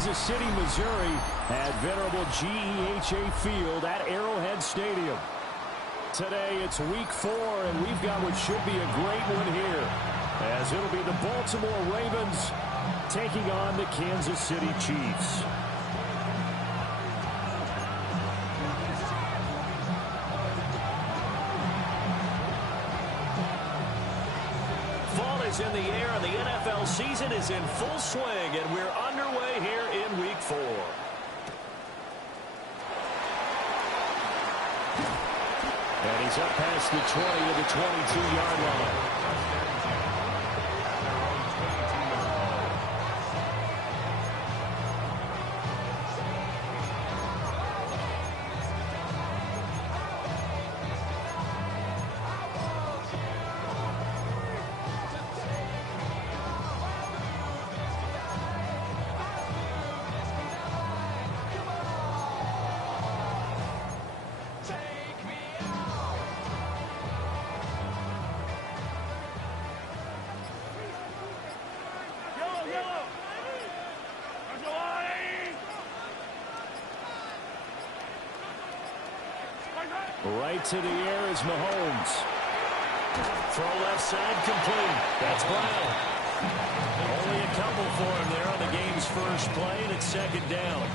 Kansas City, Missouri at venerable GEHA Field at Arrowhead Stadium. Today it's week 4, and we've got what should be a great one here, as it'll be the Baltimore Ravens taking on the Kansas City Chiefs. Fall is in the air, and the NFL season is in full swing, and we're underway here in week 4. And he's up past the 20 to the 22-yard line. Right to the air is Mahomes. Throw left side complete. That's Brown. Only a couple for him there on the game's first play, and it's second down.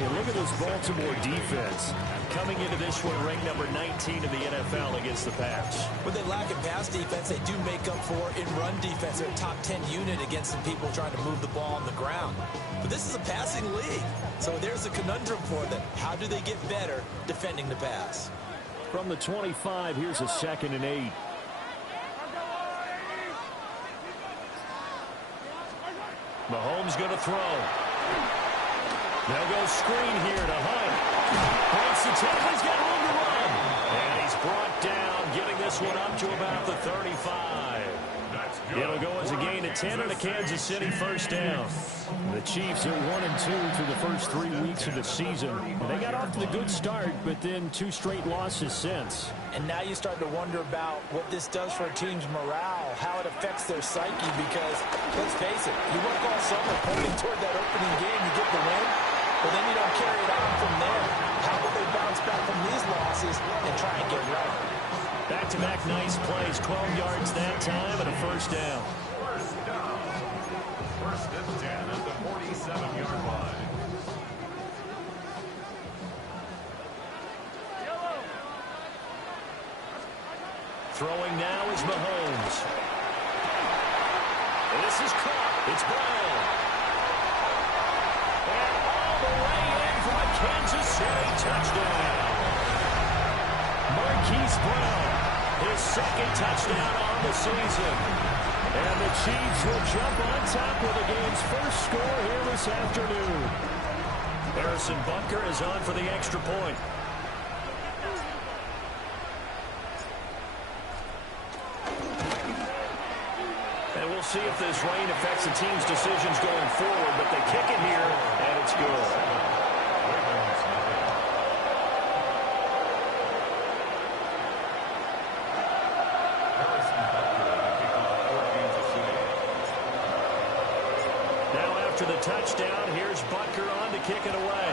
Yeah, look at this Baltimore defense. Coming into this one ranked number 19 in the NFL against the pass. When they lack in pass defense, they do make up for in run defense. They're a top 10 unit against some people trying to move the ball on the ground. But this is a passing league, so there's a conundrum for them. How do they get better defending the pass? From the 25, here's a 2nd and 8. Mahomes going to throw. They'll go screen here to Hunt. Breaks the tackle. He's got room to run. And he's brought down, getting this one up to about the 35. It'll go as a gain of 10 and a Kansas City first down. The Chiefs are 1-2 through the first 3 weeks of the season. They got off to the good start, but then 2 straight losses since. And now you start to wonder about what this does for a team's morale, how it affects their psyche, because, let's face it, you work all summer pointing toward that opening game, you get the win, but then you don't carry it on from there. How will they bounce back from these losses and try and get right? Back-to-back nice plays, 12 yards that time and a first down. First and 10 at the 47-yard line. Throwing now is Mahomes. And this is caught. It's Brown. And all the way in for a Kansas City touchdown. Marquise Brown, his 2nd touchdown on the season. And the Chiefs will jump on top with the game's first score here this afternoon. Harrison Butker is on for the extra point. And we'll see if this rain affects the team's decisions going forward, but they kick it here, and it's good. To the touchdown, here's Butker on to kick it away.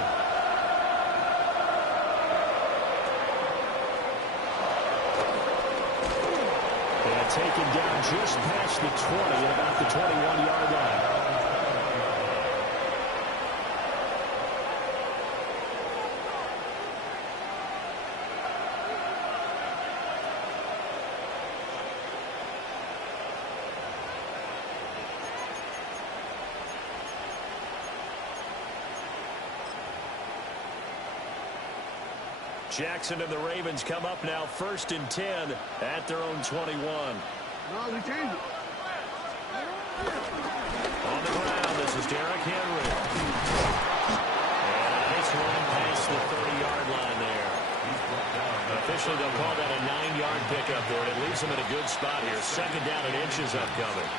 And taken down just past the 20 at about the 21-yard line. Jackson and the Ravens come up now 1st and 10 at their own 21. On the ground, this is Derrick Henry. And a nice run past the 30-yard line there. Officially, they'll call that a 9-yard pickup there. It leaves them in a good spot here. 2nd down and inches upcoming.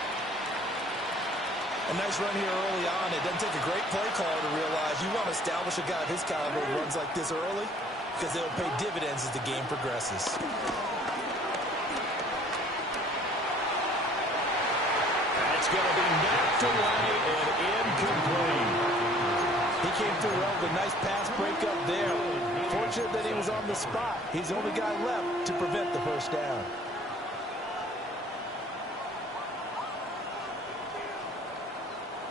A nice run here early on. It doesn't take a great play caller to realize you want to establish a guy of his caliber who runs like this early, because they'll pay dividends as the game progresses. That's going to be knocked away and incomplete. came through well with a nice pass breakup there. Fortunate that he was on the spot. He's the only guy left to prevent the first down.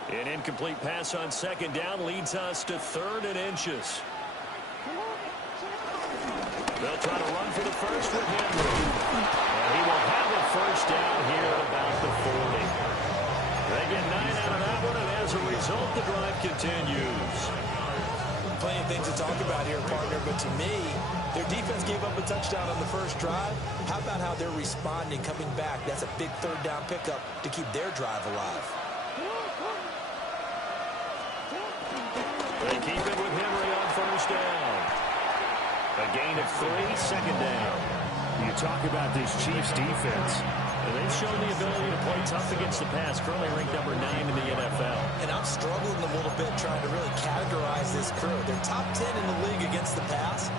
An incomplete pass on second down leads us to 3rd and inches. They'll try to run for the first with Henry. And he will have a first down here at about the 40. They get 9 out of that one, and as a result, the drive continues. Plenty of things to talk about here, partner, but to me, their defense gave up a touchdown on the first drive. How about how they're responding, coming back? That's a big 3rd down pickup to keep their drive alive. They keep it with Henry on first down. A gain of 3, second down. You talk about this Chiefs defense. And they've shown the ability to play tough against the pass, currently ranked number 9 in the NFL. And I'm struggling a little bit trying to really categorize this crew. They're top 10 in the league against the pass,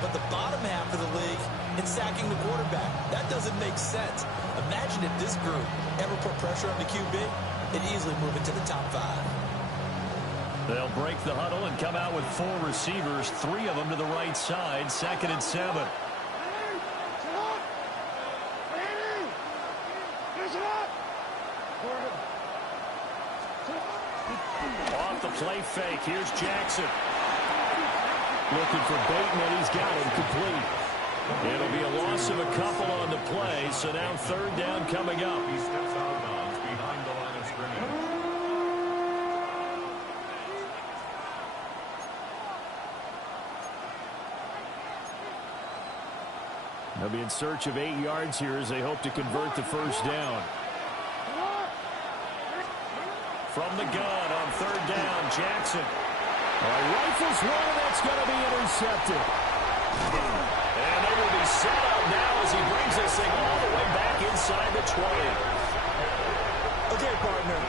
but the bottom half of the league in sacking the quarterback. That doesn't make sense. Imagine if this group ever put pressure on the QB, it'd easily move into the top 5. They'll break the huddle and come out with 4 receivers, 3 of them to the right side, 2nd and 7. Off the play fake, here's Jackson. Looking for Bateman, he's got him complete. It'll be a loss of a couple on the play, so now 3rd down coming up. He steps out of bounds behind the line of scrimmage. They'll be in search of 8 yards here as they hope to convert the first down. From the gun on 3rd down, Jackson. Rifles one, and that's going to be intercepted. And they will be set up now as he brings this thing all the way back inside the 20. Okay, partner,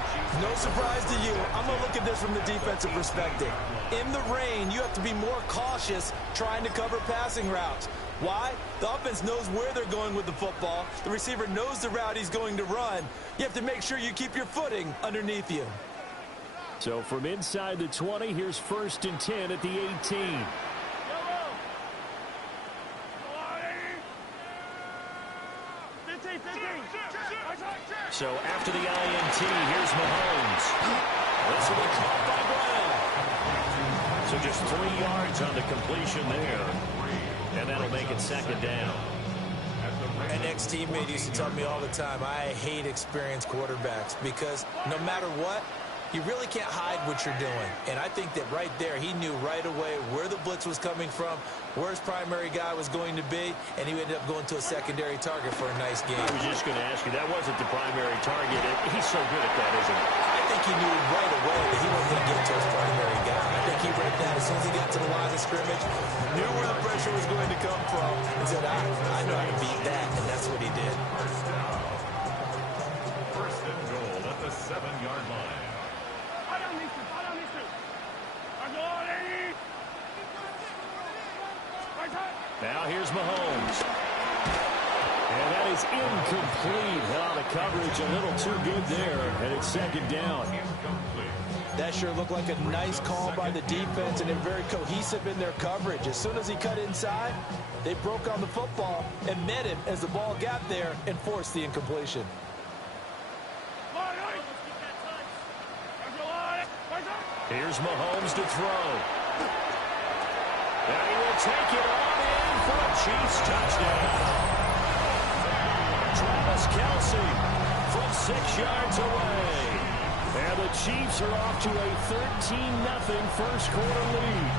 no surprise to you. I'm going to look at this from the defensive perspective. In the rain, you have to be more cautious trying to cover passing routes. Why? The offense knows where they're going with the football. The receiver knows the route he's going to run. You have to make sure you keep your footing underneath you. So from inside the 20, here's 1st and 10 at the 18. So after the INT, here's Mahomes. This will be caught by Brown. So just 3 yards on the completion there. And that'll make it 2nd down. An ex-teammate used to tell me all the time, I hate experienced quarterbacks because no matter what, you really can't hide what you're doing. And I think that right there, he knew right away where the blitz was coming from, where his primary guy was going to be, and he ended up going to a secondary target for a nice game. I was just going to ask you, that wasn't the primary target. He's so good at that, isn't he? I think he knew right away that he wasn't going to get to his primary guy. I think he read that as soon as he got to the line of scrimmage, knew where the pressure was going to come from, and said, I know how to beat that, and that's what he did. First and goal at the 7-yard line. Now here's Mahomes. And that is incomplete. Out of coverage, a little too good there. And it's 2nd down. That sure looked like a nice call by the defense, and they're very cohesive in their coverage. As soon as he cut inside, they broke on the football and met him as the ball got there and forced the incompletion. Here's Mahomes to throw. And he will take it on in for a Chiefs touchdown. Travis Kelce from 6 yards away. And the Chiefs are off to a 13-0 first quarter lead.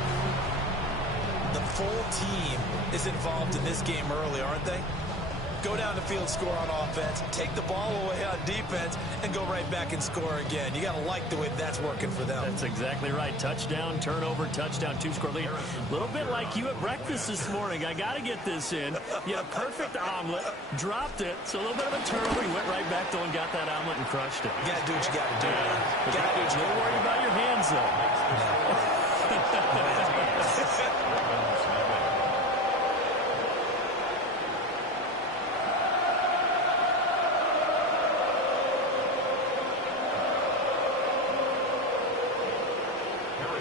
The full team is involved in this game early, aren't they? Go down the field, score on offense, take the ball away on defense, and go right back and score again. You got to like the way that's working for them. That's exactly right. Touchdown, turnover, touchdown, 2-score lead. A little bit like you at breakfast this morning. I got to get this in. You had a perfect omelet, dropped it, so a little bit of a turnover. You went right back though and got that omelet and crushed it. You got to do what you got to do. Don't worry about your hands, though.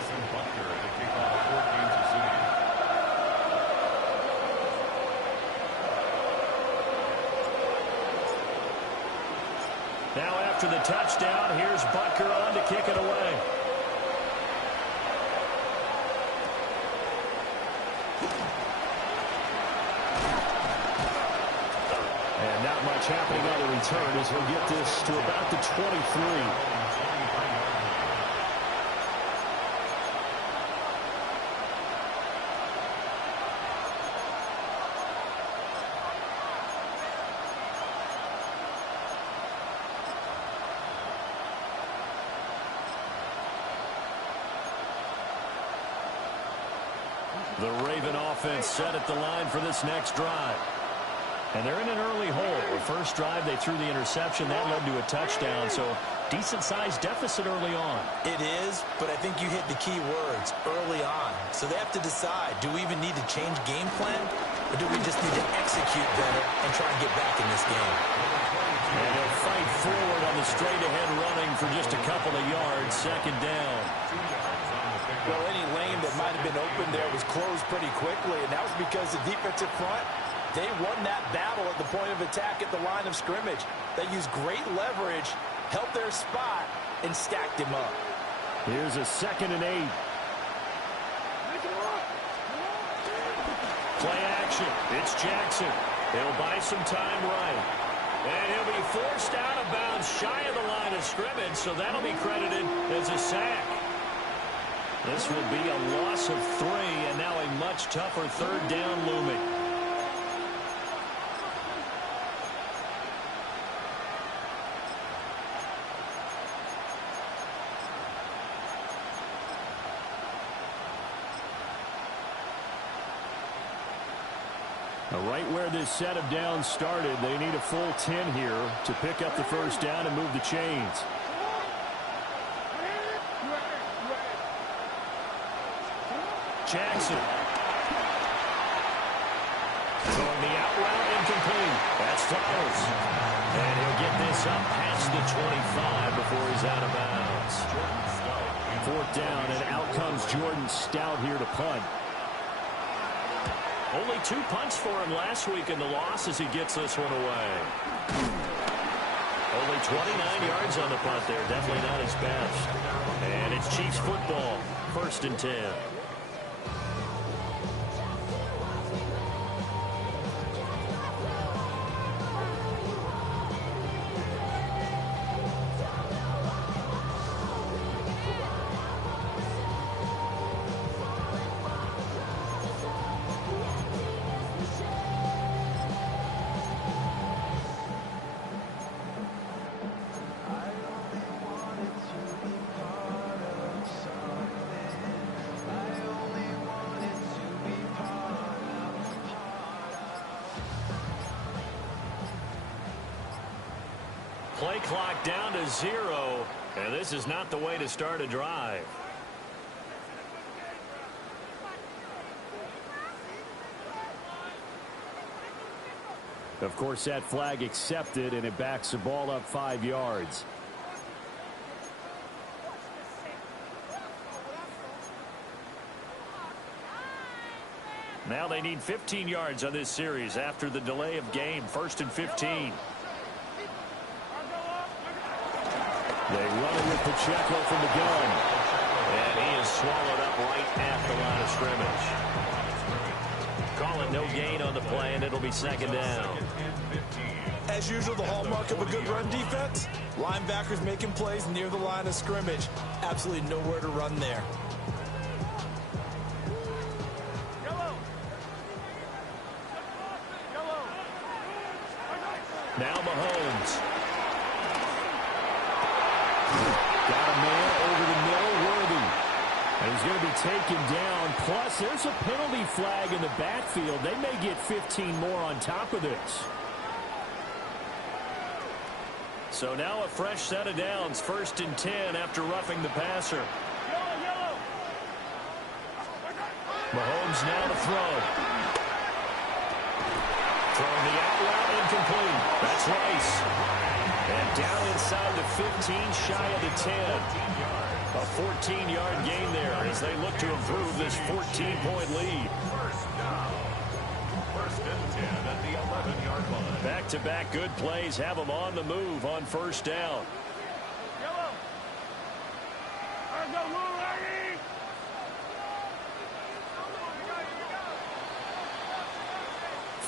Harrison Butker to kick off 4 games of season. Now after the touchdown, here's Butker on to kick it away. And not much happening on the return as he'll get this to about the 23. The Raven offense set at the line for this next drive. And they're in an early hole. The first drive, they threw the interception. That led to a touchdown, so decent-sized deficit early on. It is, but I think you hit the key words, early on. So they have to decide, do we even need to change game plan, or do we just need to execute better and try and get back in this game? And they'll fight forward on the straight-ahead running for just a couple of yards, second down. Well, any lane that might have been open there was closed pretty quickly, and that was because the defensive front, they won that battle at the point of attack at the line of scrimmage. They used great leverage, held their spot, and stacked him up. Here's a 2nd and 8. Play action. It's Jackson. He'll buy some time right. And he'll be forced out of bounds shy of the line of scrimmage, so that'll be credited as a sack. This will be a loss of 3, and now a much tougher 3rd down looming. Right where this set of downs started, they need a full 10 here to pick up the first down and move the chains. Jackson. Throwing the out route, incomplete. That's close. And he'll get this up past the 25 before he's out of bounds. 4th down, and out comes Jordan Stout here to punt. Only 2 punts for him last week in the loss as he gets this one away. Only 29 yards on the punt there. Definitely not his best. And it's Chiefs football. 1st and 10. Play clock down to 0, and this is not the way to start a drive. Of course, that flag accepted, and it backs the ball up 5 yards. Now they need 15 yards on this series after the delay of game. 1st and 15. They run it with Pacheco from the gun. And he is swallowed up right at the line of scrimmage. Call it no gain on the play, and it'll be 2nd down. As usual, the hallmark of a good run defense, linebackers making plays near the line of scrimmage. Absolutely nowhere to run there. Now Mahomes. Got a man over the middle, Worthy. And he's going to be taken down. Plus, there's a penalty flag in the backfield. They may get 15 more on top of this. So now a fresh set of downs. 1st and 10 after roughing the passer. Mahomes now to throw. Throwing the out route, incomplete. That's Rice. And down inside the 15, shy of the 10. A 14-yard gain there as as they look to improve this 14-point lead. First and 10 at the 11-yard line. Back-to-back good plays have them on the move on first down.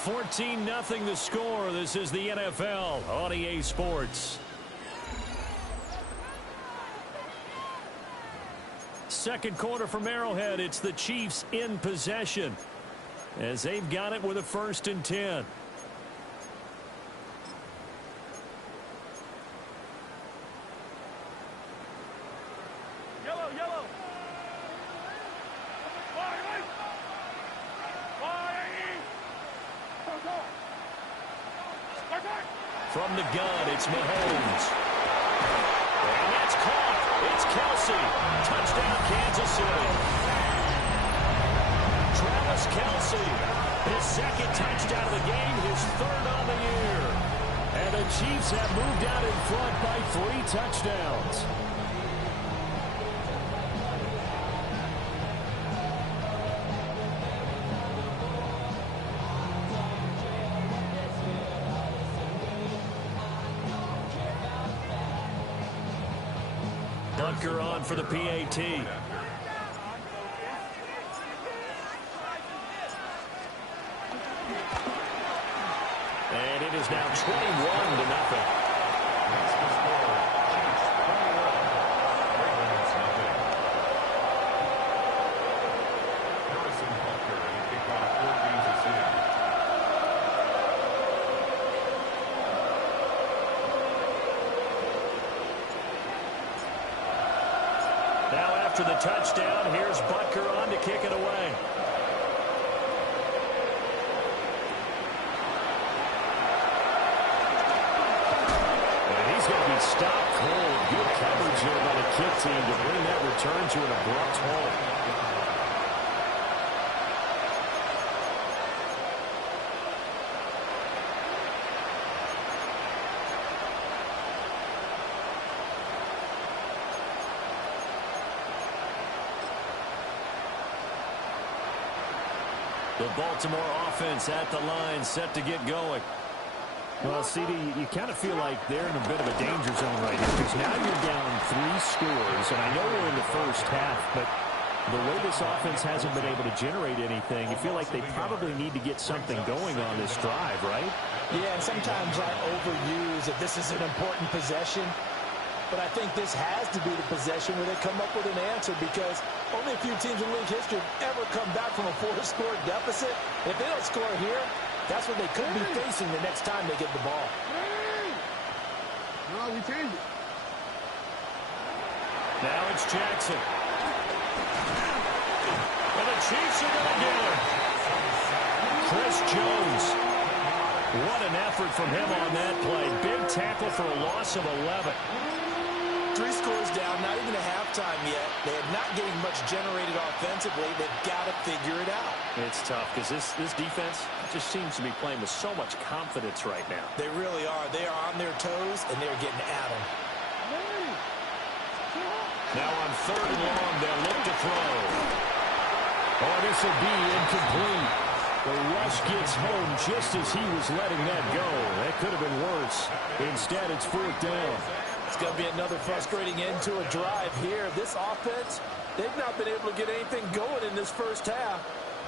14-0 the score. This is the NFL on EA Sports. Second quarter from Arrowhead. It's the Chiefs in possession as they've got it with a 1st and 10. From the gun, it's Mahomes. And that's caught. It's Kelce. Touchdown, Kansas City. Travis Kelce, his 2nd touchdown of the game, his 3rd on the year. And the Chiefs have moved out in front by 3 touchdowns. Bunker on for the PAT. And it is now 21-0. That's the score. Chiefs 21. Ravens nothing. Harrison Butker and kickoff for Kansas City. Now after the touchdown, here's Butker on to kick it away. And he's going to be stopped cold. Good coverage here by the kick team to bring that return to an abrupt halt. The Baltimore offense at the line, set to get going. Well, CD, you kind of feel like they're in a bit of a danger zone right here because now you're down 3 scores, and I know we're in the first half, but the way this offense hasn't been able to generate anything, you feel like they probably need to get something going on this drive, right? Yeah, and sometimes I overuse that this is an important possession. But I think this has to be the possession where they come up with an answer because only a few teams in league history have ever come back from a 4-score deficit. If they don't score here, that's what they could be facing the next time they get the ball. No, we changed it. Now it's Jackson. And the Chiefs are going to get him. Chris Jones. What an effort from him on that play. Big tackle for a loss of 11. 3 scores down, not even a halftime yet. They are not getting much generated offensively. They've got to figure it out. It's tough because this defense just seems to be playing with so much confidence right now. They really are. They are on their toes, and they're getting at them. Now on 3rd and long, they'll look to throw. Oh, this will be incomplete. The rush gets home just as he was letting that go. That could have been worse. Instead, it's 4th down. It's going to be another frustrating end to a drive here. This offense, they've not been able to get anything going in this first half.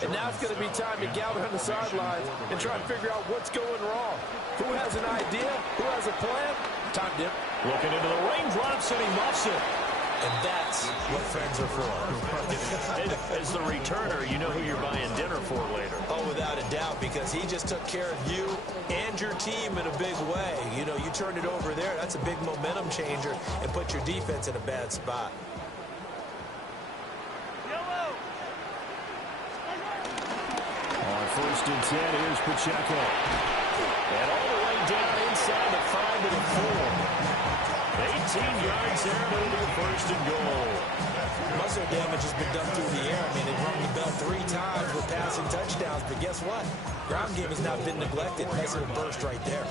And now it's going to be time to gather on the sidelines and try and figure out what's going wrong. Who has an idea? Who has a plan? Time dip. Looking into the raindrops, and he muffs it. And that's what friends are for. As the returner, you know who you're buying dinner for later. Oh, without a doubt, because he just took care of you and your team in a big way. You know, you turned it over there. That's a big momentum changer and put your defense in a bad spot. On 1st and 10, here's Pacheco. And all the way down inside the 5 to the 4. 18 yards there, and it'll be 1st and goal. Muscle damage has been done through the air. I mean, they've rung the bell 3 times with passing touchdowns, but guess what? Ground game has not been neglected. Nice little burst right there.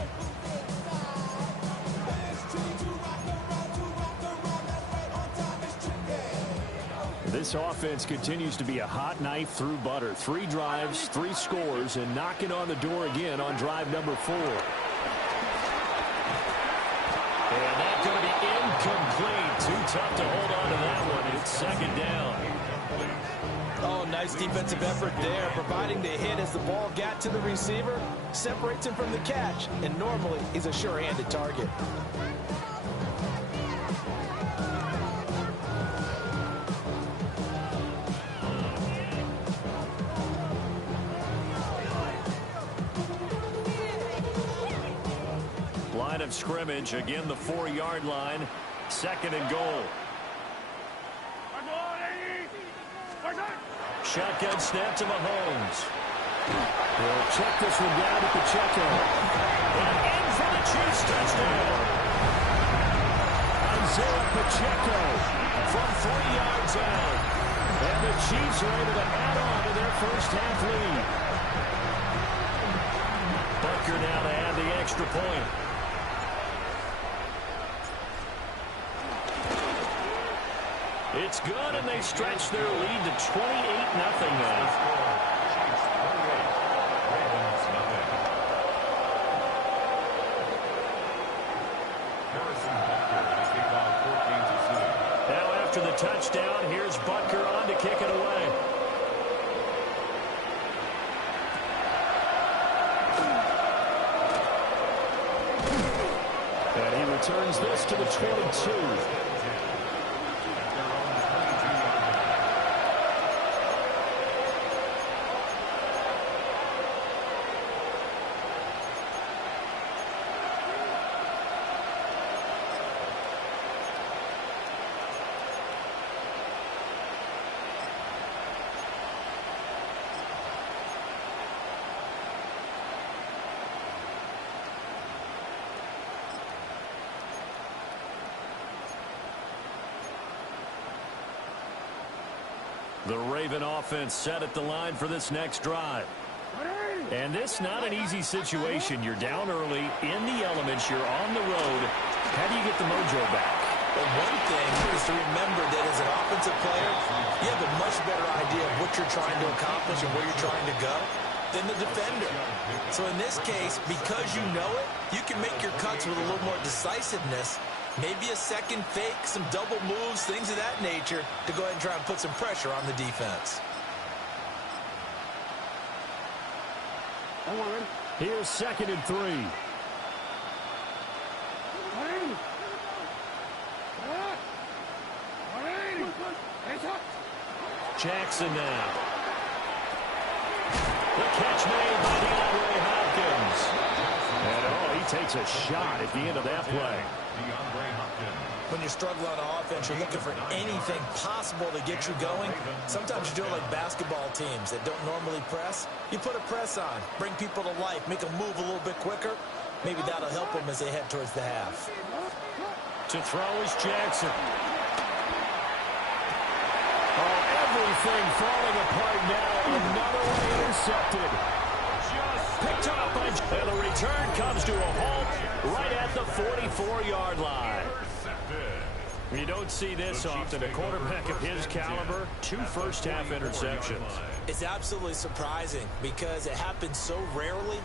This offense continues to be a hot knife through butter. 3 drives, 3 scores, and knocking on the door again on drive number 4. And that's going to be incomplete. Too tough to hold on to that one. It's second down. Oh, nice defensive effort there, providing the hit as the ball got to the receiver, separates him from the catch, and normally he's a sure-handed target. Line of scrimmage, again the 4-yard line, second and goal. Shotgun snap to Mahomes. We'll check this one down at Pacheco. And in for the Chiefs touchdown. Isaiah Pacheco From 3 yards out. And the Chiefs are able to add on to their first half lead. Butker now to add the extra point. It's good, and they stretch their lead to 28-0 now. Now after the touchdown, here's Butker on to kick it away. And he returns this to the 22. The Raven offense set at the line for this next drive. And this not an easy situation. You're down early, in the elements, you're on the road. How do you get the mojo back? Well, one thing is to remember that as an offensive player, you have a much better idea of what you're trying to accomplish and where you're trying to go than the defender. So in this case, because you know it, you can make your cuts with a little more decisiveness. Maybe a second fake, some double moves, things of that nature to go ahead and try and put some pressure on the defense. Here's 2nd and 3. Jackson now. The catch made by DeAndre Hopkins. And he takes a shot at the end of that play. When you're struggling on offense, you're looking for anything possible to get you going. Sometimes you do it like basketball teams that don't normally press. You put a press on, bring people to life, make them move a little bit quicker. Maybe that'll help them as they head towards the half. To throw is Jackson. Everything falling apart now. Another one intercepted. Picked up by... And the return comes to a halt right at the 44-yard line. You don't see this often. A quarterback of his caliber, 2 first-half interceptions. It's absolutely surprising because it happens so rarely.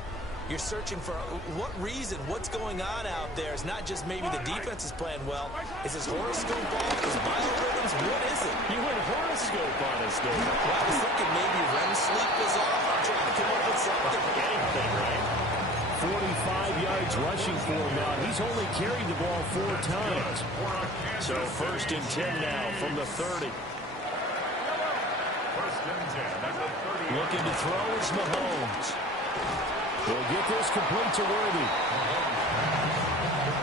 You're searching for what reason, what's going on out there. It's not just maybe the defense is playing well. Is his horoscope off? Is biorhythms? What is it? You went horoscope on us, Dave. Well, I was thinking maybe REM sleep was off. I'm trying to come up with something. Anything, right? 45 yards rushing for him now. He's only carried the ball 4 times. So 1st and 10 now from the 30. Looking to throw is Mahomes. He'll get this complete to Worthy.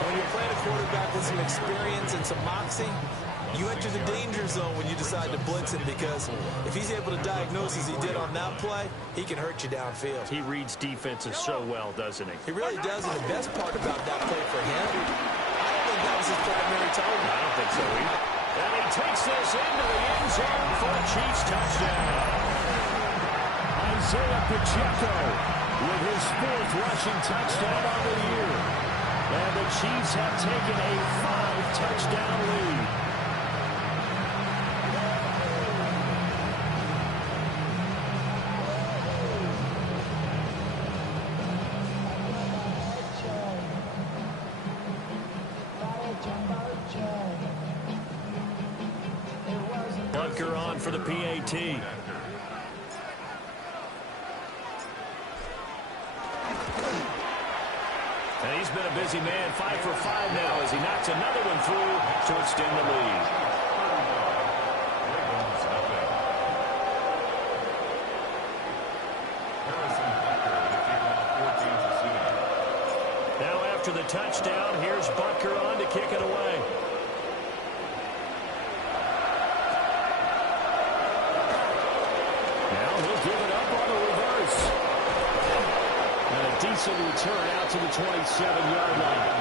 When you're playing a quarterback with some experience and some moxie, you enter the danger zone when you decide to blitz him because if he's able to diagnose as he did on that play, he can hurt you downfield. He reads defenses so well, doesn't he? He really does, and the best part about that play for him, I don't think that was his primary target. I don't think so either. And he takes this into the end zone for a Chiefs touchdown. Isaiah Pacheco with his 4th rushing touchdown on the year. And the Chiefs have taken a 5-touchdown lead. Butker on for the PAT. And he's been a busy man, 5 for 5 now as he knocks another one through to extend the lead. Now after the touchdown, here's Butker on to kick it away. Now he'll give it up on the reverse. And a decent return out to the 27-yard line.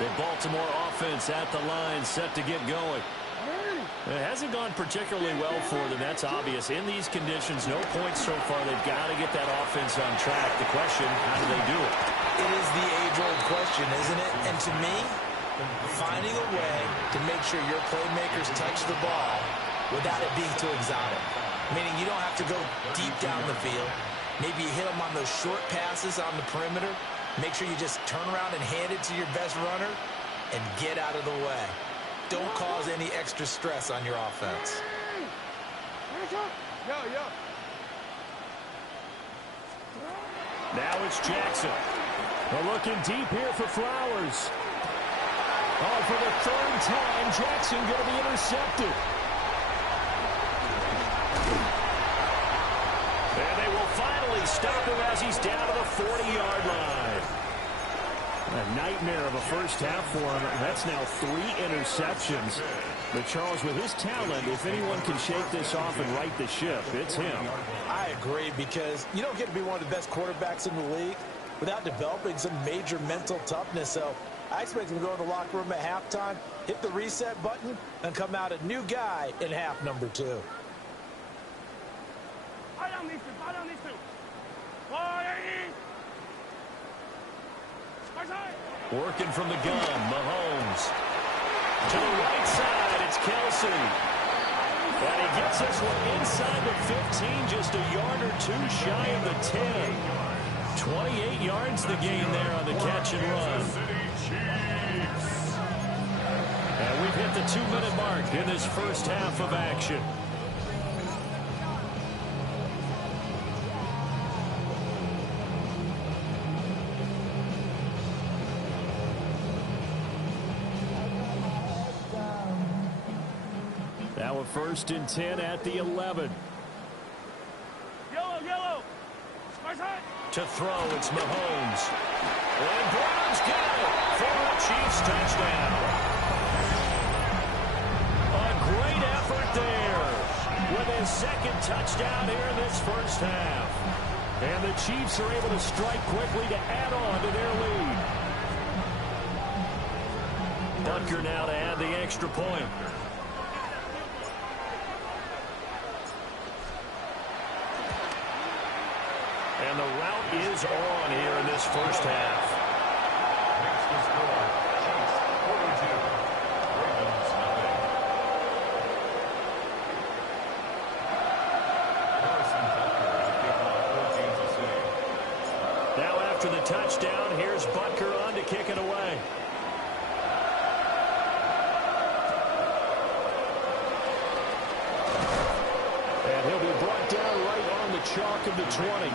The Baltimore offense at the line, set to get going. It hasn't gone particularly well for them. That's obvious. In these conditions, no points so far. They've got to get that offense on track. The question, how do they do it? It is the age-old question, isn't it? And to me, finding a way to make sure your playmakers touch the ball without it being too exotic. Meaning you don't have to go deep down the field. Maybe you hit them on those short passes on the perimeter. Make sure you just turn around and hand it to your best runner and get out of the way. Don't cause any extra stress on your offense. Now it's Jackson. Well, looking deep here for Flowers. Oh, for the third time, Jackson going to be intercepted. And they will finally stop him as he's down to the 40-yard line. A nightmare of a first half for him. That's now 3 interceptions. But Charles, with his talent, if anyone can shake this off and right the ship, it's him. I agree, because you don't get to be one of the best quarterbacks in the league without developing some major mental toughness. So I expect him to go in the locker room at halftime, hit the reset button, and come out a new guy in half number 2. Working from the gun, Mahomes. To the right side, it's Kelsey. And he gets this one inside the 15, just a yard or 2 shy of the 10. 28 yards the gain there on the catch and run. And we've hit the 2-minute mark in this first half of action. Now a 1st and 10 at the 11. Yellow. To throw, it's Mahomes. And Brown's got it for a Chiefs touchdown. A great effort there with his 2nd touchdown here in this first half. And the Chiefs are able to strike quickly to add on to their lead. Butker now to add the extra point. And the route is on here in this first half. Makes the score. Chiefs 42. Ravens nothing. Harrison Butker to kick off for Kansas City. Now after the touchdown, here's Butker on to kick it away. And he'll be brought down right on the chalk of the 20.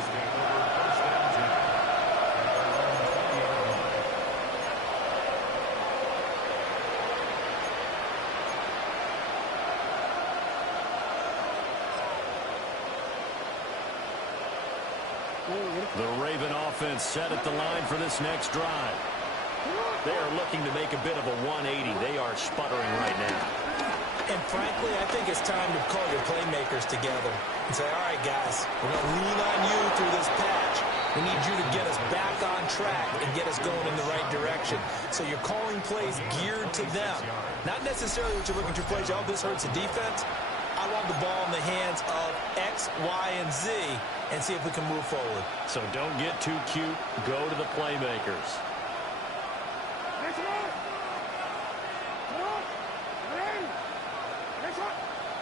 The Raven offense set at the line for this next drive. They are looking to make a bit of a 180. They are sputtering right now. And frankly, I think it's time to call your playmakers together and say, all right, guys, we're going to lean on you through this patch. We need you to get us back on track and get us going in the right direction. So you're calling plays geared to them. Not necessarily what you're looking to plays, oh, this hurts the defense. I want the ball in the hands of X, Y, and Z and see if we can move forward. So don't get too cute. Go to the playmakers.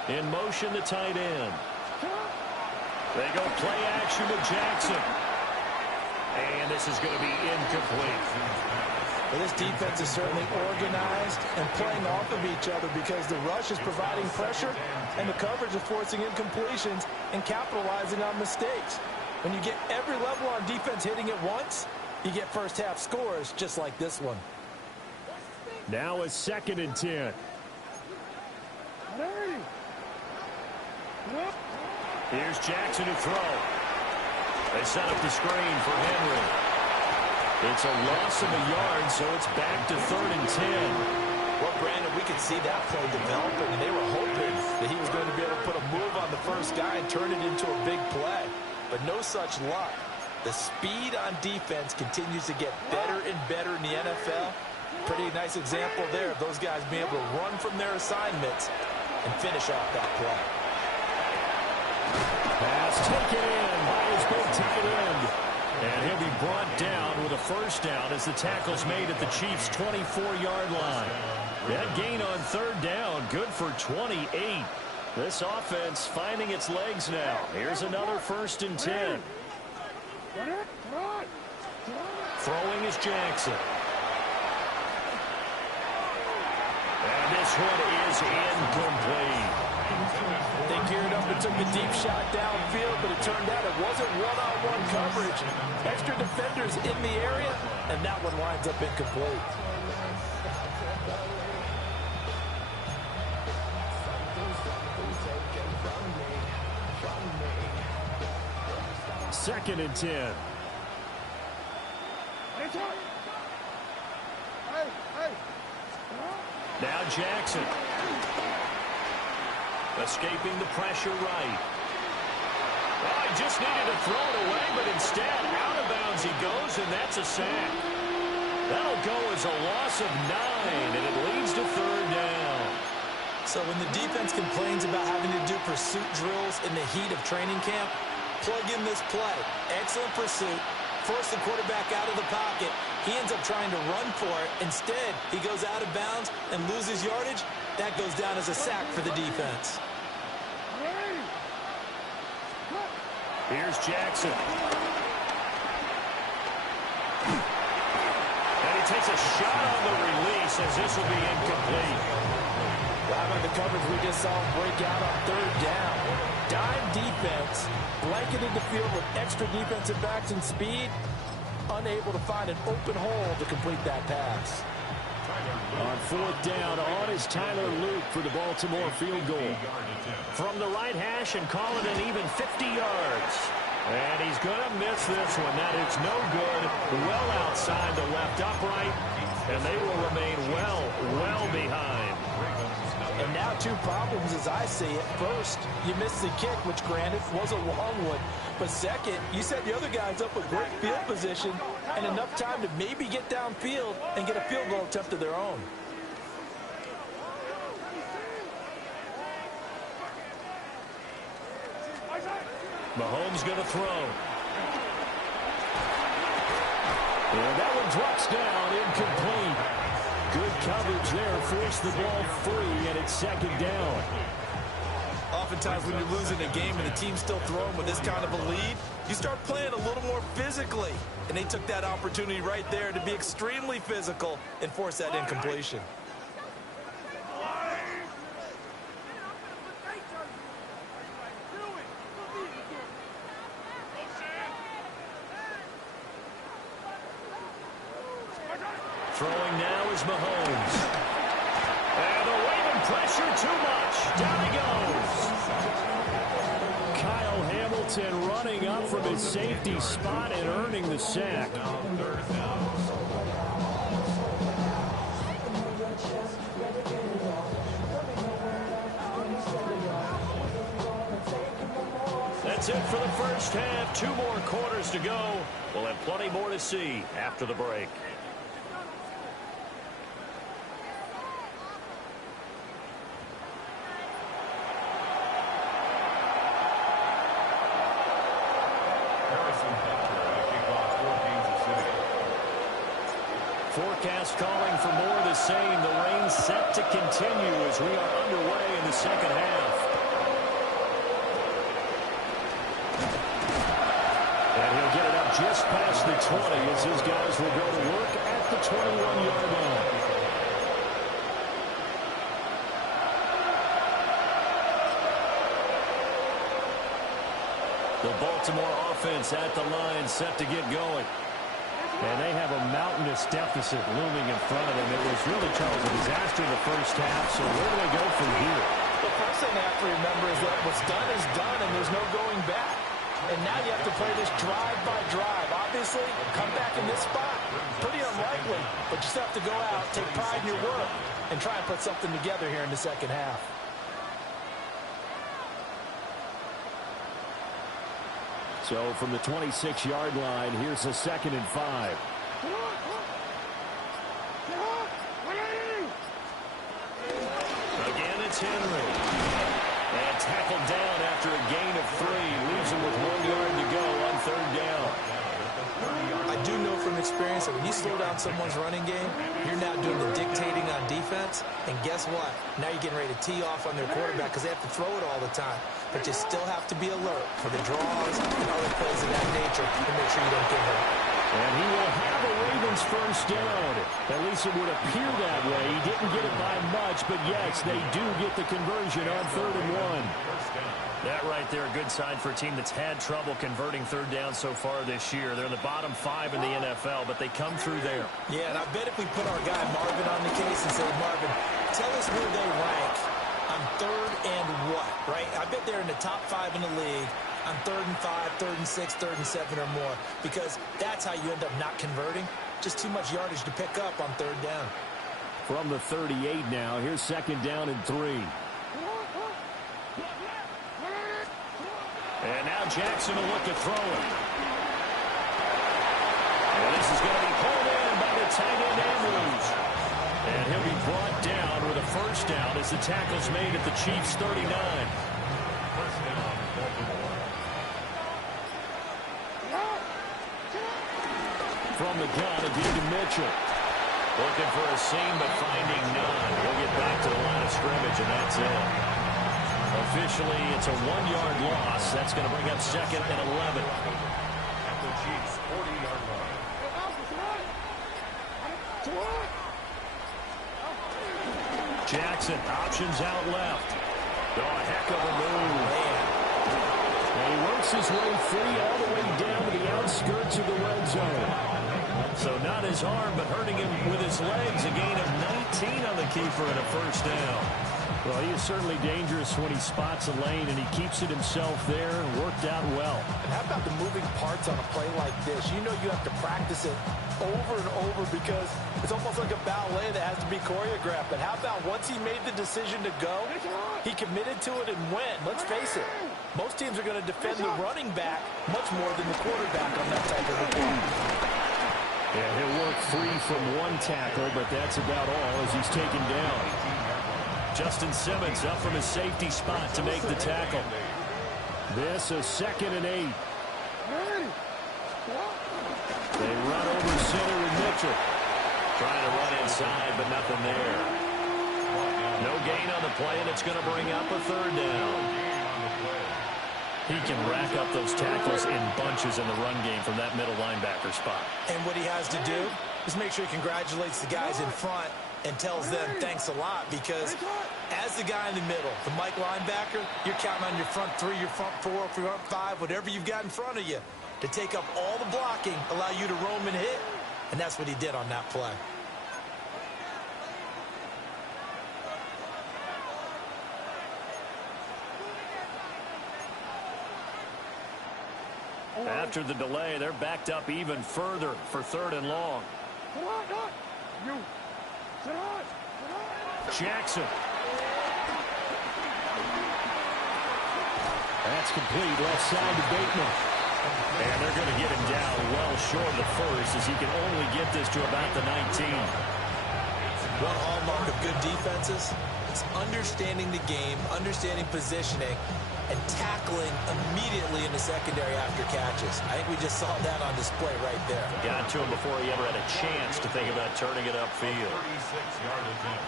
In motion, the tight end. They go play action with Jackson. And this is going to be incomplete. Well, this defense is certainly organized and playing off of each other because the rush is providing pressure and the coverage is forcing incompletions and capitalizing on mistakes. When you get every level on defense hitting at once, you get first half scores just like this one. Now a 2nd and 10. Here's Jackson to throw. They set up the screen for Henry. It's a loss of a yard, so it's back to 3rd and 10. Well, Brandon, we could see that play developing, and they were hoping that he was going to be able to put a move on the first guy and turn it into a big play. But no such luck. The speed on defense continues to get better and better in the NFL. Pretty nice example there of those guys being able to run from their assignments and finish off that play. Pass taken in by his big tight end. And he'll be brought down with a first down as the tackle's made at the Chiefs' 24-yard line. That gain on 3rd down, good for 28. This offense finding its legs now. Here's another 1st and 10. Throwing is Jackson. And this one is incomplete. They geared up and took a deep shot downfield, but it turned out it wasn't one-on-one coverage. Extra defenders in the area, and that one winds up incomplete. Second and 10. Now Jackson. Escaping the pressure right. Well, he just needed to throw it away, but instead, out of bounds he goes, and that's a sack. That'll go as a loss of 9, and it leads to 3rd down. So when the defense complains about having to do pursuit drills in the heat of training camp, plug in this play. Excellent pursuit. Force the quarterback out of the pocket. He ends up trying to run for it. Instead, he goes out of bounds and loses yardage. That goes down as a sack for the defense. Here's Jackson. And he takes a shot on the release as this will be incomplete. Well, how about the coverage we just saw him break out on 3rd down? Dime defense, blanketed the field with extra defensive backs and speed, unable to find an open hole to complete that pass. On 4th down, on is Tyler Luke for the Baltimore field goal. From the right hash and call it an even 50 yards. And he's going to miss this one. That is no good. Well outside the left upright. And they will remain well behind. And now 2 problems as I see it. First, you missed the kick, which granted was a long one. But second, you set the other guys up with great field position and enough time to maybe get downfield and get a field goal attempt of their own. Mahomes going to throw. And that one drops down, incomplete. Good coverage there, forced the ball free, and it's 2nd down. Oftentimes when you're losing a game and the team's still throwing with this kind of a lead, you start playing a little more physically. And they took that opportunity right there to be extremely physical and force that incompletion. Throwing now is Mahomes. And the wave and pressure too much. Down he goes. Kyle Hamilton running up from his safety spot and earning the sack. That's it for the first half. 2 more quarters to go. We'll have plenty more to see after the break. Forecast calling for more of the same. The rain set to continue as we are underway in the second half. He'll get it up just past the 20 as his guys will go to work at the 21-yard line. The Baltimore offense at the line set to get going. And they have a mountainous deficit looming in front of them. It was really, Charles, a disaster in the first half, so where do they go from here? The first thing they have to remember is that what's done is done, and there's no going back. And now you have to play this drive by drive. Obviously, come back in this spot, pretty unlikely, but you still have to go out, take pride in your work, and try and put something together here in the second half. So from the 26-yard line, here's a 2nd and 5. Again, it's Henry. And tackled down after a gain of 3. Leaves him with 1 yard to go on 3rd down. I do know from experience that when you slow down someone's running game, you're now doing the dictating on defense. And guess what? Now you're getting ready to tee off on their quarterback because they have to throw it all the time. But you still have to be alert for the draws and other plays of that nature to make sure you don't get hurt. And he will have a Ravens first down. At least it would appear that way. He didn't get it by much, but yes, they do get the conversion on 3rd and 1. That right there, a good sign for a team that's had trouble converting 3rd down so far this year. They're in the bottom 5 in the NFL, but they come through there. Yeah, and I bet if we put our guy Marvin on the case and say, Marvin, tell us where they rank on 3rd and what, right? I bet they're in the top 5 in the league on 3rd and 5, 3rd and 6, 3rd and 7 or more, because that's how you end up not converting. Just too much yardage to pick up on 3rd down. From the 38 now, here's 2nd down and 3. And now Jackson will look to throw it. And this is going to be pulled in by the tight end Andrews. And he'll be brought down with a first down as the tackle's made at the Chiefs' 39. From the gun, David Mitchell. Looking for a seam, but finding none. He'll get back to the line of scrimmage, and that's it. Officially, it's a 1-yard loss. That's going to bring up 2nd and 11. At the Chiefs' 40-yard line. Jackson, options out left. Oh, a heck of a move. And he works his way free all the way down to the outskirts of the red zone. So not his arm, but hurting him with his legs. A gain of 19 on the keeper and a first down. Well, he is certainly dangerous when he spots a lane, and he keeps it himself there and worked out well. And how about the moving parts on a play like this? You know you have to practice it over and over because it's almost like a ballet that has to be choreographed. But how about once he made the decision to go, he committed to it and went. Let's face it, most teams are going to defend the running back much more than the quarterback on that type of a play. Yeah, he'll work free from one tackle, but that's about all as he's taken down. Justin Simmons up from his safety spot to make the tackle. This is 2nd and 8. They run over center with Mitchell. Trying to run inside, but nothing there. No gain on the play, and it's going to bring up a 3rd down. He can rack up those tackles in bunches in the run game from that middle linebacker spot. And what he has to do is make sure he congratulates the guys in front and tells them thanks a lot, because as the guy in the middle, the Mike linebacker, you're counting on your front 3, your front 4, your front 5, whatever you've got in front of you to take up all the blocking, allow you to roam and hit. And that's what he did on that play. After the delay, they're backed up even further for 3rd and long. Jackson. That's complete. Left side to Bateman. And they're going to get him down well short of the first, as he can only get this to about the 19. One hallmark of good defenses is understanding the game, understanding positioning, and tackling immediately in the secondary after catches. I think we just saw that on display right there. Got to him before he ever had a chance to think about turning it upfield. 36-yard attempt.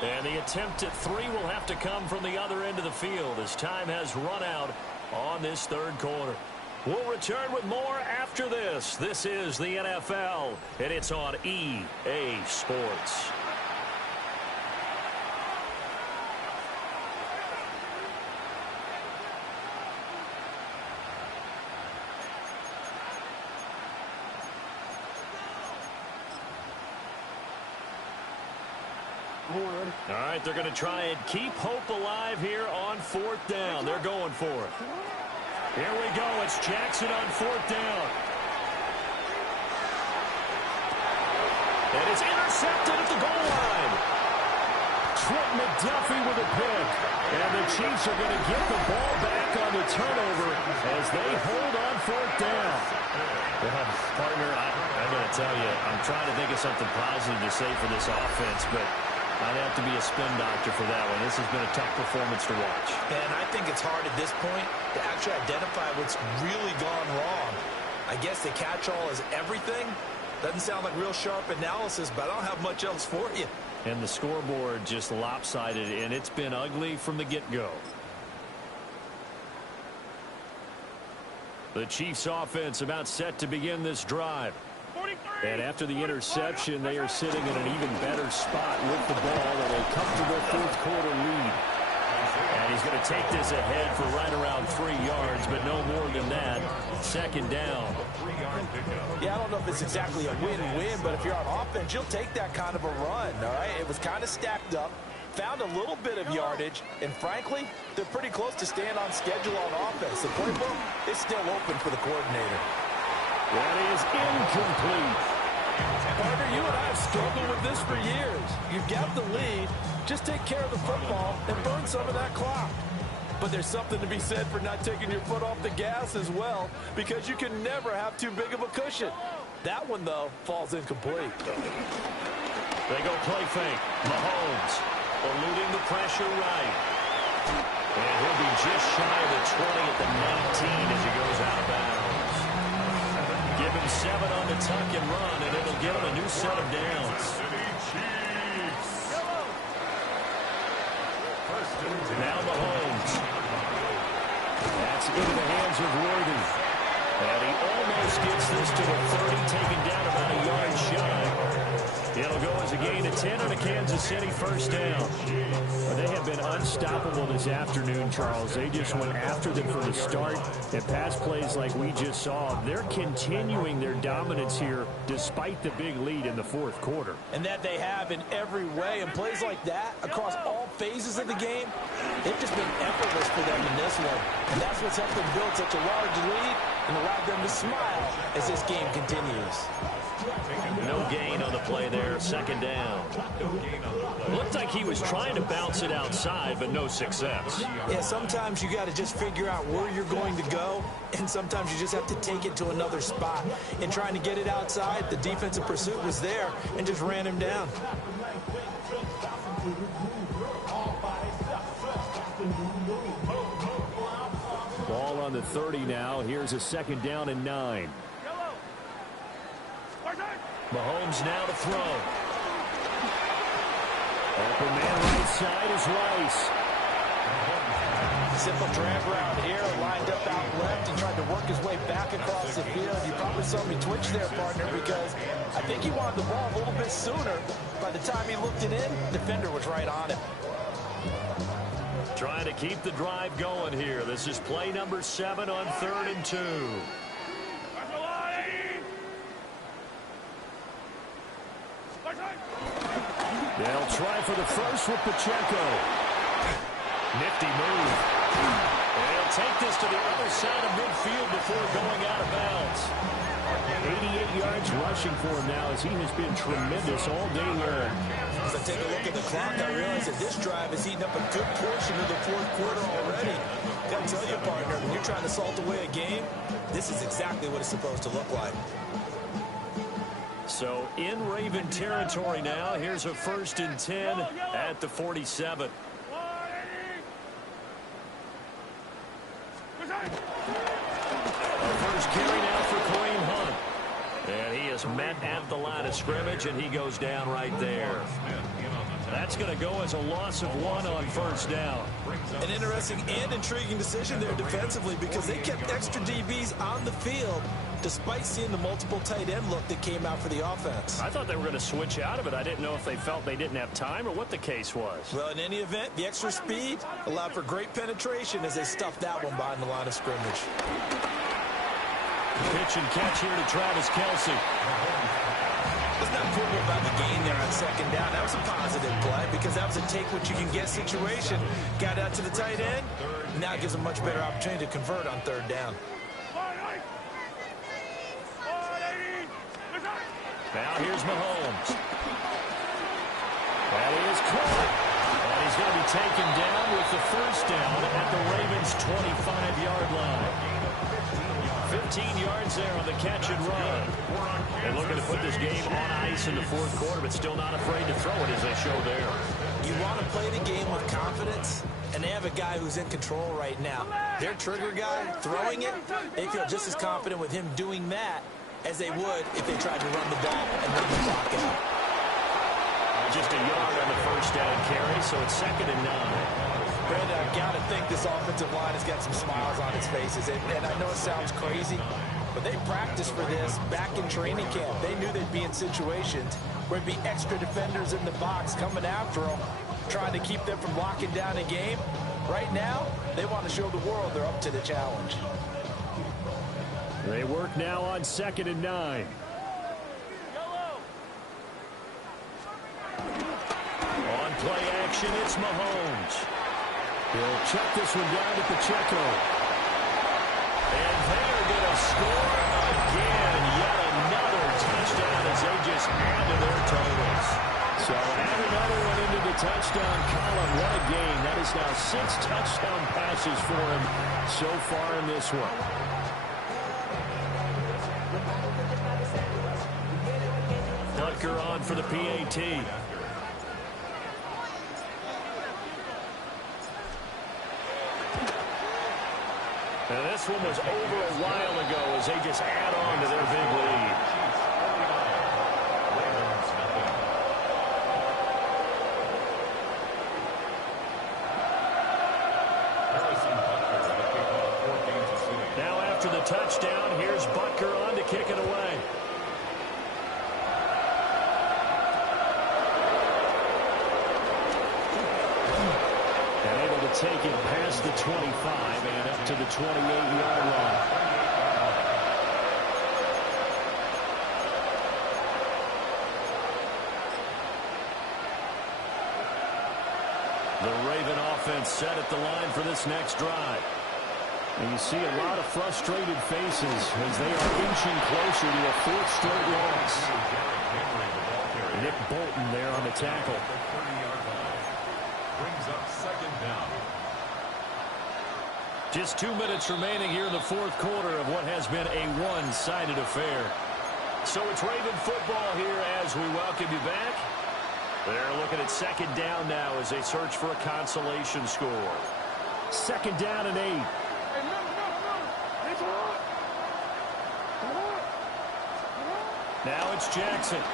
And the attempt at three will have to come from the other end of the field as time has run out on this third quarter. We'll return with more after this. This is the NFL, and it's on EA Sports. All right, they're going to try and keep hope alive here on fourth down. They're going for it. Here we go. It's Jackson on fourth down. And it's intercepted at the goal line. Trent McDuffie with a pick. And the Chiefs are going to get the ball back on the turnover as they hold on fourth down. Well, partner, I'm going to tell you, I'm trying to think of something positive to say for this offense, but I'd have to be a spin doctor for that one. This has been a tough performance to watch. And I think it's hard at this point to actually identify what's really gone wrong. I guess the catch-all is everything. Doesn't sound like real sharp analysis, but I don't have much else for you. And the scoreboard just lopsided, and it's been ugly from the get-go. The Chiefs offense about set to begin this drive. And after the interception, they are sitting in an even better spot with the ball and a comfortable fourth quarter lead. And he's going to take this ahead for right around 3 yards, but no more than that. Second down. Yeah, I don't know if it's exactly a win-win, but if you're on offense, you'll take that kind of a run, all right? It was kind of stacked up, found a little bit of yardage, and frankly, they're pretty close to staying on schedule on offense. The playbook is still open for the coordinator. That is incomplete. Partner, you and I have struggled with this for years. You've got the lead. Just take care of the football and burn some of that clock. But there's something to be said for not taking your foot off the gas as well, because you can never have too big of a cushion. That one, though, falls incomplete. They go play fake. Mahomes eluding the pressure right. And he'll be just shy of the 20 at the 19 as he goes out of bounds. Give him 7 on the tuck and run, and it'll give him a new set of downs. Now Mahomes. That's into the hands of Worthy. And he almost gets this to the 30, taken down about a yard shy. It'll go as a gain of 10 on a Kansas City first down. Well, they have been unstoppable this afternoon, Charles. They just went after them from the start. And pass plays like we just saw, they're continuing their dominance here despite the big lead in the fourth quarter. And that they have in every way. And plays like that across all phases of the game, they've just been effortless for them in this one. And that's what's helped them build such a large lead and allowed them to smile as this game continues. No gain on the play there. Second down. Looked like he was trying to bounce it outside, but no success. Yeah, sometimes you got to just figure out where you're going to go, and sometimes you just have to take it to another spot. In trying to get it outside, the defensive pursuit was there and just ran him down. Ball on the 30 now. Here's a second down and 9. Mahomes now to throw. Open man right side is Rice. Simple drag route here, lined up out left and tried to work his way back across the field. You probably saw me twitch there, partner, because I think he wanted the ball a little bit sooner. By the time he looked it in, the defender was right on him. Trying to keep the drive going here. This is play number 7 on 3rd and 2. They'll try for the first with Pacheco. Nifty move. And he'll take this to the other side of midfield before going out of bounds. 88 yards rushing for him now as he has been tremendous all day long. As I take a look at the clock, I realize that this drive is eating up a good portion of the fourth quarter already. Got to tell you, partner, when you're trying to salt away a game, this is exactly what it's supposed to look like. So in Raven territory now. Here's a 1st and 10 at the 47. First carry now for Kareem Hunt. And he is met at the line of scrimmage, and he goes down right there. That's going to go as a loss of 1 on first down. An interesting and intriguing decision there defensively because they kept extra DBs on the field despite seeing the multiple tight end look that came out for the offense. I thought they were going to switch out of it. I didn't know if they felt they didn't have time or what the case was. Well, in any event, the extra speed allowed for great penetration as they stuffed that one behind the line of scrimmage. Pitch and catch here to Travis Kelce. Let's not quibble about the gain there on second down. That was a positive play because that was a take-what-you-can-get situation. Got out to the tight end. Now it gives them a much better opportunity to convert on third down. Now here's Mahomes. That is caught. And he's going to be taken down with the first down at the Ravens' 25-yard line. 15 yards there on the catch and run. And looking to put this game on ice in the fourth quarter, but still not afraid to throw it as they show there. You want to play the game with confidence, and they have a guy who's in control right now. Their trigger guy, throwing it, they feel just as confident with him doing that as they would if they tried to run the ball and run the clock out. Just a yard on the first down carry, so it's 2nd and 9. Brandon, I've got to think this offensive line has got some smiles on its faces. And I know it sounds crazy, but they practiced for this back in training camp. They knew they'd be in situations where there'd be extra defenders in the box coming after them, trying to keep them from locking down a game. Right now, they want to show the world they're up to the challenge. They work now on 2nd and 9. On play action, it's Mahomes. He'll check this one down to Pacheco. And they're going to score again. Yet another touchdown as they just add to their totals. So add another one into the touchdown column. What a game. That is now 6 touchdown passes for him so far in this one. Butker on for the PAT. Now this one was over a while ago as they just add on to their big lead. Now after the touchdown, here's Butker on to kick it away. Take it past the 25 and up to the 28-yard line. The Raven offense set at the line for this next drive. And you see a lot of frustrated faces as they are inching closer to a 4th straight loss. Nick Bolton there on the tackle. Brings up 2nd down. Just 2 minutes remaining here in the fourth quarter of what has been a one-sided affair. So it's Raven football here as we welcome you back. They're looking at 2nd down now as they search for a consolation score. 2nd down and 8. Now it's Jackson.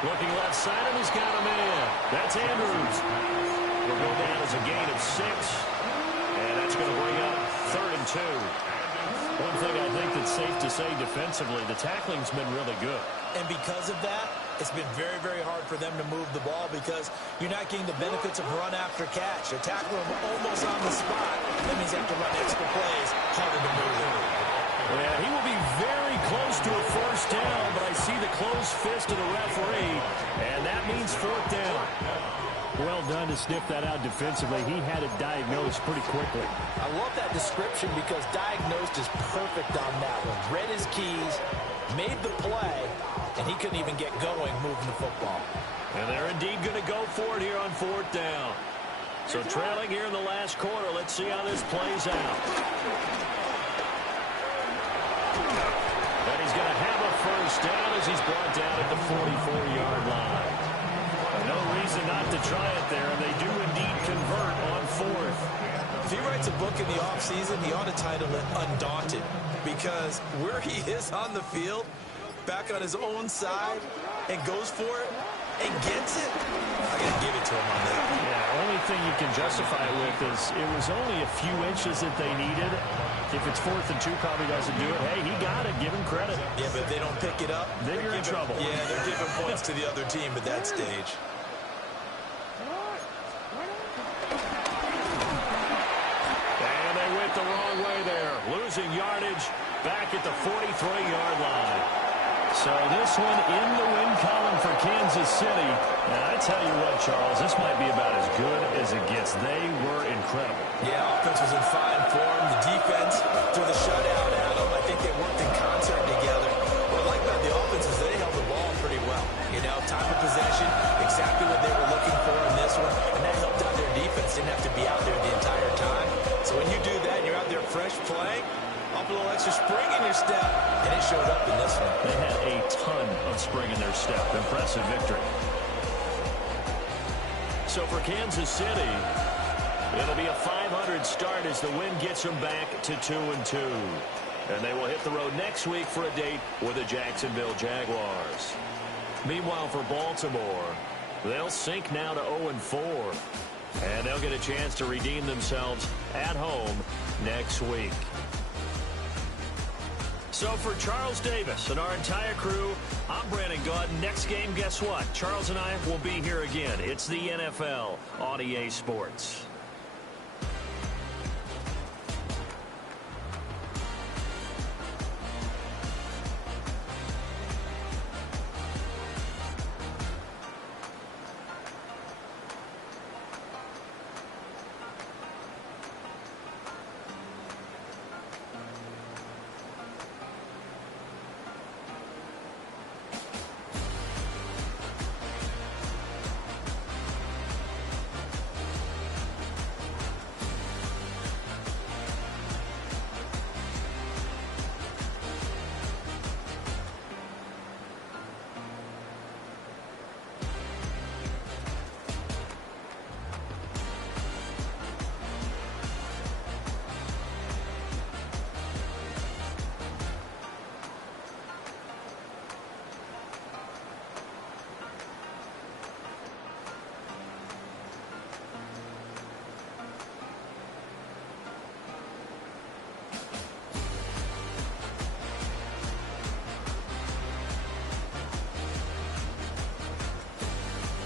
Looking left side, and he's got him in. That's Andrews. Will go down as a gain of 6. And that's going to bring up 3rd and 2. One thing I think that's safe to say defensively, the tackling's been really good. And because of that, it's been very, very hard for them to move the ball because you're not getting the benefits of run after catch. They're tackling them almost on the spot. That means they have to run extra plays, harder to move them. Yeah, he will be very close to a first down, but I see the closed fist of the referee, and that means 4th down. Well done to sniff that out defensively. He had it diagnosed pretty quickly. I love that description because diagnosed is perfect on that one. Read his keys, made the play, and he couldn't even get going moving the football. And they're indeed going to go for it here on 4th down. So trailing here in the last quarter, let's see how this plays out. And he's going to have a first down as he's brought down at the 44-yard line. No reason not to try it there, and they do indeed convert on 4th. If he writes a book in the offseason, he ought to title it Undaunted, because where he is on the field, back on his own side, and goes for it, and gets it, I got to give it to him on that. Yeah, only thing you can justify it with is it was only a few inches that they needed. If it's 4th and 2, probably doesn't do it. Hey, he got it. Give him credit. Yeah, but if they don't pick it up, Then you're in trouble. Yeah, they're giving points to the other team at that stage. And they went the wrong way there. Losing yardage back at the 43-yard line. So this one in the win column for Kansas City. And I tell you what, Charles, this might be about as good as it gets. They were incredible. Yeah, offense was in fine form. The defense threw the shutout at them. I think they worked in concert together. What I like about the offense is they held the ball pretty well. You know, time of possession, exactly what they were looking for in this one. And that helped out their defense. Didn't have to be out there the entire time. So when you do that and you're out there fresh playing, up a little extra spring in your step, and it showed up in this one. They had a ton of spring in their step. Impressive victory. So for Kansas City, it'll be a 500 start as the win gets them back to 2-2. And they will hit the road next week for a date with the Jacksonville Jaguars. Meanwhile, for Baltimore, they'll sink now to 0-4. And they'll get a chance to redeem themselves at home next week. So for Charles Davis and our entire crew, I'm Brandon Gaudin. Next game, guess what? Charles and I will be here again. It's the NFL on EA Sports.